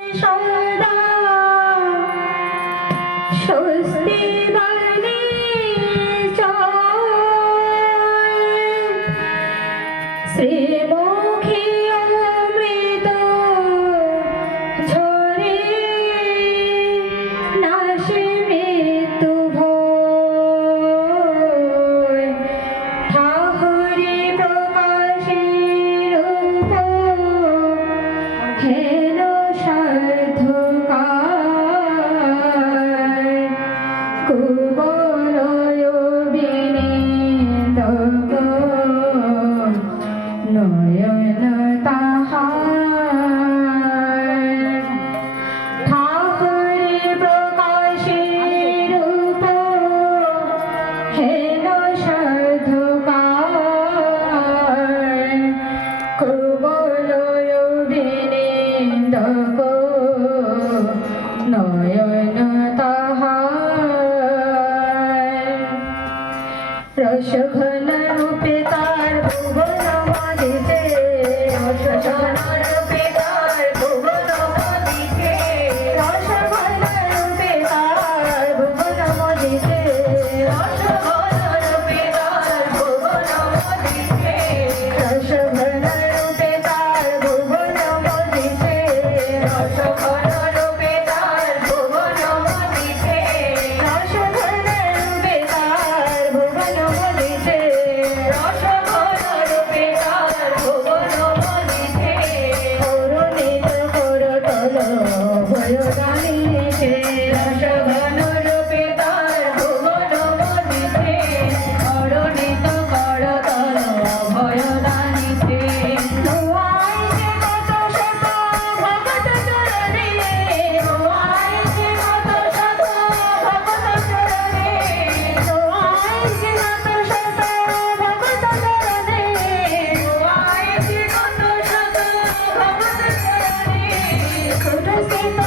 সদা স্বস্তি বাণী শ্রীমুখী অমৃত ঝরে নাশে মৃত্যু ভয় ঠাকুরে প্রকাশে রূপ হেন সাধুকার কুবলয় বিনীত নয়ন তাহার ঠাকুরে প্রকাশে রূপ হেন সাধুকার কুবলয় বিনীত নয়ন তাহার রসঘন রূপে তার ভুবন মাঝিতে রসঘন রূপে তার ভুবন মাঝিতে রসঘন রূপে তার ভুবন মাঝিতে রসঘন রূপে তার ভুবন মাঝিতে রসঘন রূপে তার ভুবন মাঝিতে রসঘন রূপে তার ভুবন মাঝিতে রসঘন রূপে তার ভুবন মাঝিতে রসঘন রূপে তার ভুবন মাঝিতে অরুণিত করতল ভয়দানিতে রসঘন রূপে তার ভুবন মাঝিতে অরুণিত করতল ভয়দানিতে নোয়াইছে কত শত ভগত চরণে নোয়াইছে কত শত ভগত চরণে নোয়াইছে কত শত ভগত চরণে নোয়াইছে কত শত ভগত চরণে সুরসিত